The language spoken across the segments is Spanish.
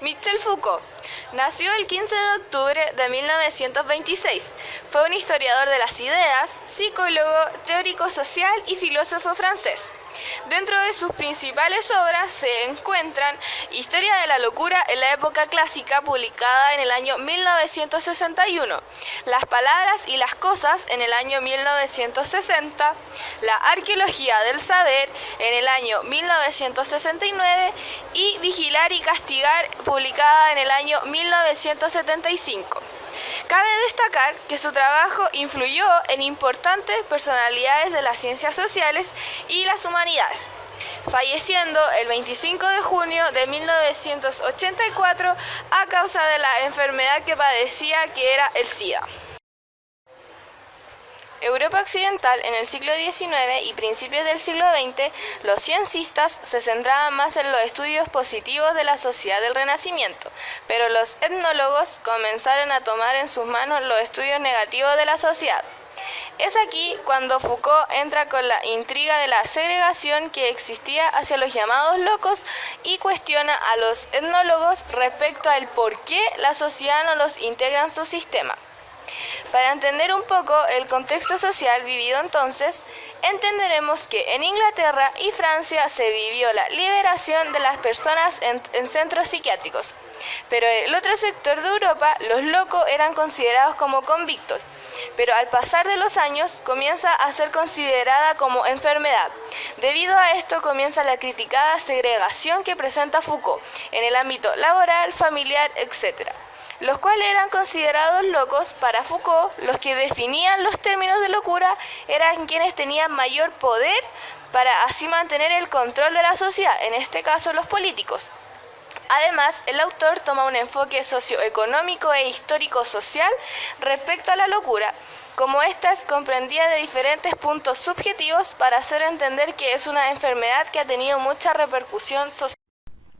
Michel Foucault nació el 15 de octubre de 1926. Fue un historiador de las ideas, psicólogo, teórico social y filósofo francés. Dentro de sus principales obras se encuentran Historia de la locura en la época clásica, publicada en el año 1961, Las palabras y las cosas en el año 1960, La arqueología del saber en el año 1969 y Vigilar y castigar, publicada en el año 1975. Cabe destacar que su trabajo influyó en importantes personalidades de las ciencias sociales y las humanidades, falleciendo el 25 de junio de 1984 a causa de la enfermedad que padecía, que era el SIDA. Europa occidental en el siglo XIX y principios del siglo XX, los ciencistas se centraban más en los estudios positivos de la sociedad del Renacimiento, pero los etnólogos comenzaron a tomar en sus manos los estudios negativos de la sociedad. Es aquí cuando Foucault entra con la intriga de la segregación que existía hacia los llamados locos y cuestiona a los etnólogos respecto al por qué la sociedad no los integra en su sistema. Para entender un poco el contexto social vivido entonces, entenderemos que en Inglaterra y Francia se vivió la liberación de las personas en centros psiquiátricos, pero en el otro sector de Europa los locos eran considerados como convictos, pero al pasar de los años comienza a ser considerada como enfermedad. Debido a esto comienza la criticada segregación que presenta Foucault en el ámbito laboral, familiar, etc., los cuales eran considerados locos. Para Foucault, los que definían los términos de locura eran quienes tenían mayor poder para así mantener el control de la sociedad, en este caso los políticos. Además, el autor toma un enfoque socioeconómico e histórico-social respecto a la locura, como ésta es comprendida de diferentes puntos subjetivos para hacer entender que es una enfermedad que ha tenido mucha repercusión social.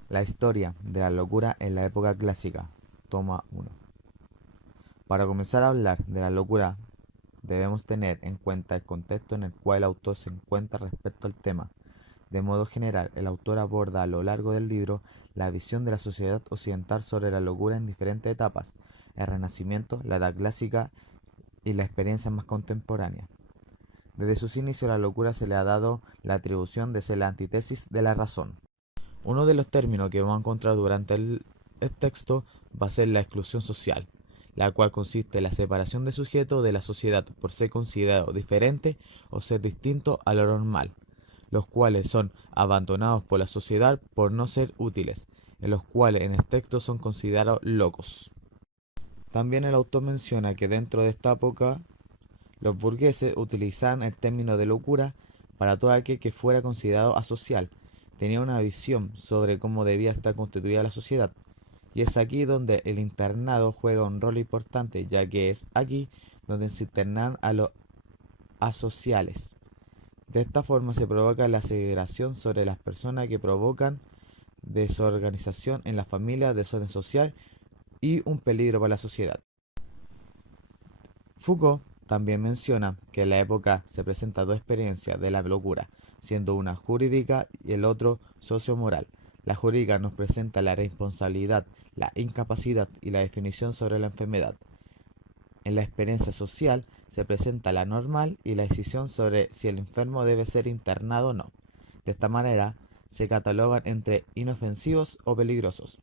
La historia de la locura en la época clásica. Toma 1. Para comenzar a hablar de la locura, debemos tener en cuenta el contexto en el cual el autor se encuentra respecto al tema. De modo general, el autor aborda a lo largo del libro la visión de la sociedad occidental sobre la locura en diferentes etapas: el Renacimiento, la Edad Clásica y la experiencia más contemporánea. Desde sus inicios, a la locura se le ha dado la atribución de ser la antítesis de la razón. Uno de los términos que vamos a encontrar durante el texto va a ser la exclusión social, la cual consiste en la separación del sujeto de la sociedad por ser considerado diferente o ser distinto a lo normal, los cuales son abandonados por la sociedad por no ser útiles, en los cuales en el texto son considerados locos. También el autor menciona que dentro de esta época los burgueses utilizaban el término de locura para todo aquel que fuera considerado asocial, tenía una visión sobre cómo debía estar constituida la sociedad. Y es aquí donde el internado juega un rol importante, ya que es aquí donde se internan a los asociales. De esta forma se provoca la segregación sobre las personas que provocan desorganización en la familia, desorden social y un peligro para la sociedad. Foucault también menciona que en la época se presentan dos experiencias de la locura, siendo una jurídica y el otro sociomoral. La jurídica nos presenta la responsabilidad, la incapacidad y la definición sobre la enfermedad. En la experiencia social se presenta la normal y la decisión sobre si el enfermo debe ser internado o no. De esta manera se catalogan entre inofensivos o peligrosos.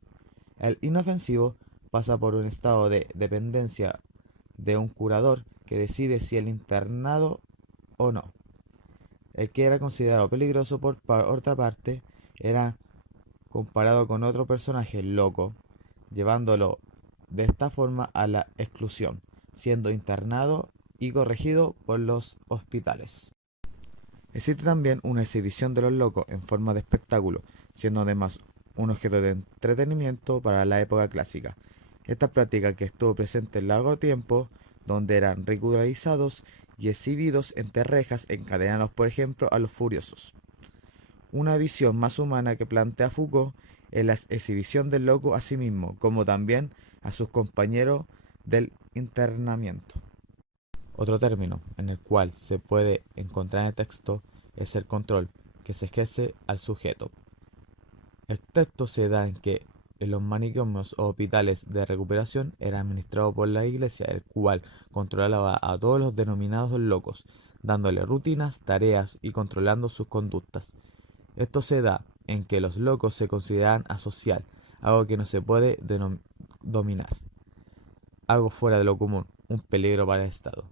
El inofensivo pasa por un estado de dependencia de un curador que decide si el internado o no. El que era considerado peligroso, por otra parte, era comparado con otro personaje loco, llevándolo de esta forma a la exclusión, siendo internado y corregido por los hospitales. Existe también una exhibición de los locos en forma de espectáculo, siendo además un objeto de entretenimiento para la época clásica. Esta práctica que estuvo presente en largo tiempo, donde eran ridiculizados y exhibidos entre rejas, encadenados por ejemplo a los furiosos. Una visión más humana que plantea Foucault es la exhibición del loco a sí mismo, como también a sus compañeros del internamiento. Otro término en el cual se puede encontrar en el texto es el control que se ejerce al sujeto. El texto se da en que en los manicomios o hospitales de recuperación era administrado por la Iglesia, el cual controlaba a todos los denominados locos, dándole rutinas, tareas y controlando sus conductas. Esto se da en que los locos se consideran asocial, algo que no se puede dominar, algo fuera de lo común, un peligro para el Estado.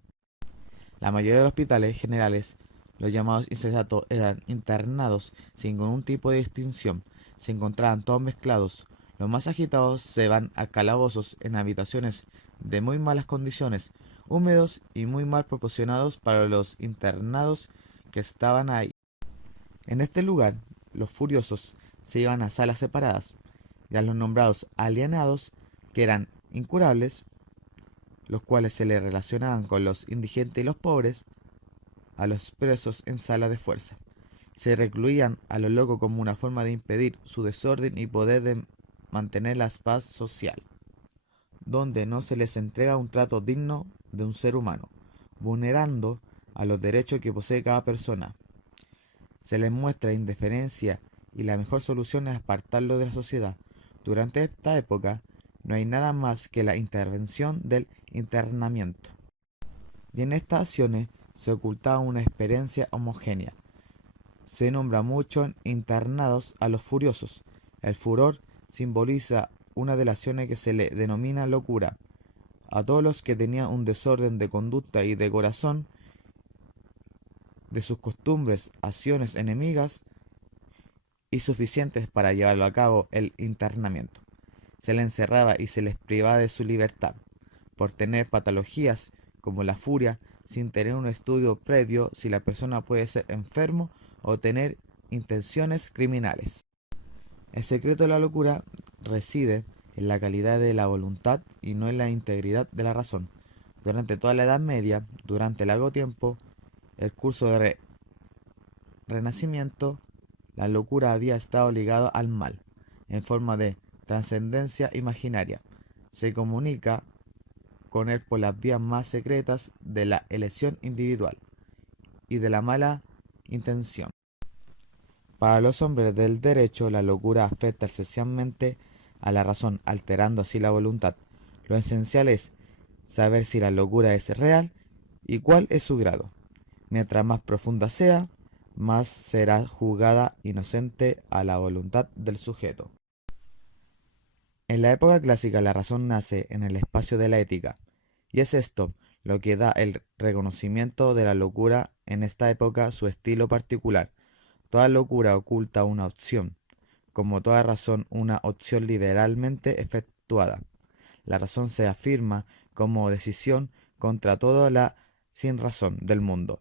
La mayoría de los hospitales generales, los llamados insensatos, eran internados sin ningún tipo de distinción, se encontraban todos mezclados. Los más agitados se van a calabozos en habitaciones de muy malas condiciones, húmedos y muy mal proporcionados para los internados que estaban ahí. En este lugar, los furiosos se iban a salas separadas, y a los nombrados alienados, que eran incurables, los cuales se les relacionaban con los indigentes y los pobres, a los presos en sala de fuerza. Se recluían a los locos como una forma de impedir su desorden y poder mantener la paz social, donde no se les entrega un trato digno de un ser humano, vulnerando a los derechos que posee cada persona. Se les muestra indiferencia y la mejor solución es apartarlo de la sociedad. Durante esta época no hay nada más que la intervención del internamiento. Y en estas acciones se ocultaba una experiencia homogénea. Se nombra mucho en internados a los furiosos. El furor simboliza una de las acciones que se le denomina locura. A todos los que tenían un desorden de conducta y de corazón, de sus costumbres, acciones enemigas y suficientes para llevarlo a cabo el internamiento. Se les encerraba y se les privaba de su libertad, por tener patologías como la furia, sin tener un estudio previo si la persona puede ser enfermo o tener intenciones criminales. El secreto de la locura reside en la calidad de la voluntad y no en la integridad de la razón. Durante toda la Edad Media, durante largo tiempo, el curso de Renacimiento, la locura había estado ligada al mal, en forma de trascendencia imaginaria. Se comunica con él por las vías más secretas de la elección individual y de la mala intención. Para los hombres del derecho, la locura afecta esencialmente a la razón, alterando así la voluntad. Lo esencial es saber si la locura es real y cuál es su grado. Mientras más profunda sea, más será juzgada inocente a la voluntad del sujeto. En la época clásica la razón nace en el espacio de la ética, y es esto lo que da el reconocimiento de la locura en esta época su estilo particular. Toda locura oculta una opción, como toda razón una opción liberalmente efectuada. La razón se afirma como decisión contra toda la sinrazón del mundo,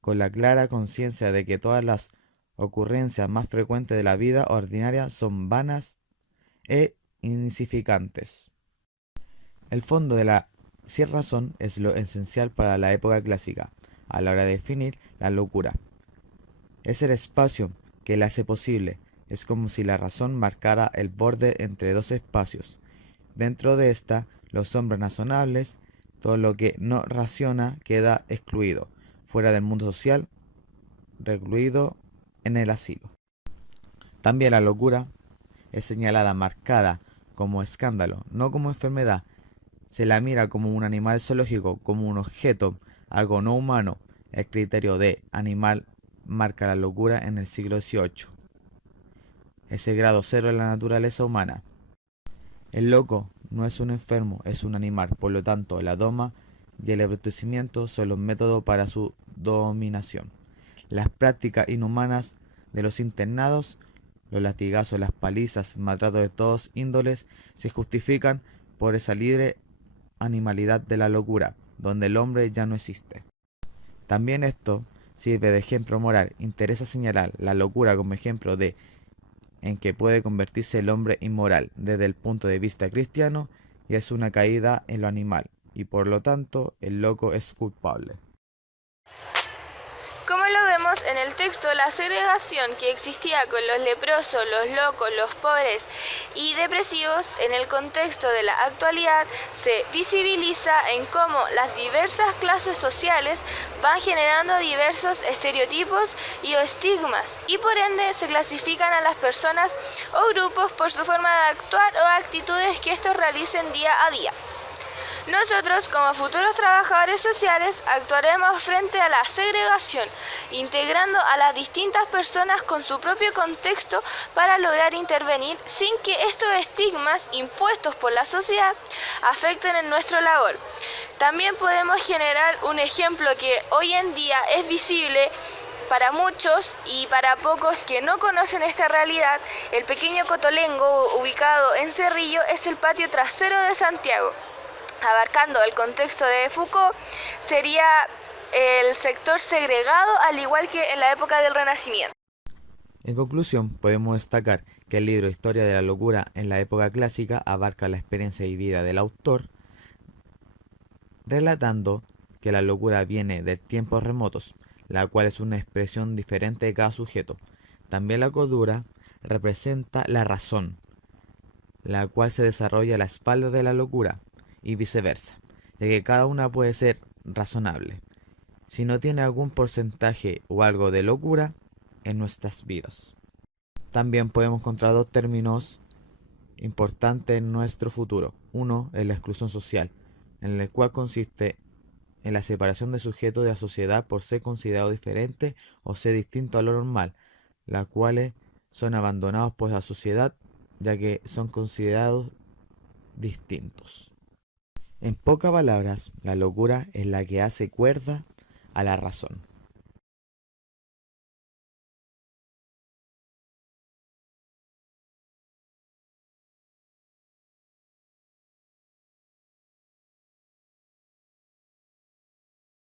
con la clara conciencia de que todas las ocurrencias más frecuentes de la vida ordinaria son vanas e insignificantes. El fondo de la sinrazón es lo esencial para la época clásica a la hora de definir la locura. Es el espacio que la hace posible. Es como si la razón marcara el borde entre dos espacios. Dentro de esta, los hombres razonables, todo lo que no raciona queda excluido, fuera del mundo social, recluido en el asilo. También la locura es señalada, marcada como escándalo, no como enfermedad. Se la mira como un animal zoológico, como un objeto, algo no humano. El criterio de animal marca la locura en el siglo XVIII. Ese grado cero en la naturaleza humana. El loco no es un enfermo, es un animal. Por lo tanto, la doma y el embrutecimiento son los métodos para su dominación. Las prácticas inhumanas de los internados, los latigazos, las palizas, maltratos de todos índoles, se justifican por esa libre animalidad de la locura, donde el hombre ya no existe. También esto sirve de ejemplo moral. Interesa señalar la locura como ejemplo de en que puede convertirse el hombre inmoral desde el punto de vista cristiano, y es una caída en lo animal, y por lo tanto el loco es culpable. Como lo vemos vemos en el texto la segregación que existía con los leprosos, los locos, los pobres y depresivos en el contexto de la actualidad, se visibiliza en cómo las diversas clases sociales van generando diversos estereotipos y estigmas, y por ende se clasifican a las personas o grupos por su forma de actuar o actitudes que estos realicen día a día. Nosotros, como futuros trabajadores sociales, actuaremos frente a la segregación, integrando a las distintas personas con su propio contexto para lograr intervenir sin que estos estigmas impuestos por la sociedad afecten en nuestra labor. También podemos generar un ejemplo que hoy en día es visible para muchos y para pocos que no conocen esta realidad. El pequeño Cotolengo, ubicado en Cerrillo, es el patio trasero de Santiago. Abarcando el contexto de Foucault, sería el sector segregado, al igual que en la época del Renacimiento. En conclusión, podemos destacar que el libro Historia de la locura en la época clásica abarca la experiencia y vida del autor, relatando que la locura viene de tiempos remotos, la cual es una expresión diferente de cada sujeto. También la cordura representa la razón, la cual se desarrolla a la espalda de la locura, y viceversa, ya que cada una puede ser razonable, si no tiene algún porcentaje o algo de locura en nuestras vidas. También podemos encontrar dos términos importantes en nuestro futuro. Uno es la exclusión social, en el cual consiste en la separación de sujetos de la sociedad por ser considerado diferente o ser distinto a lo normal, las cuales son abandonados por la sociedad ya que son considerados distintos. En pocas palabras, la locura es la que hace cuerda a la razón.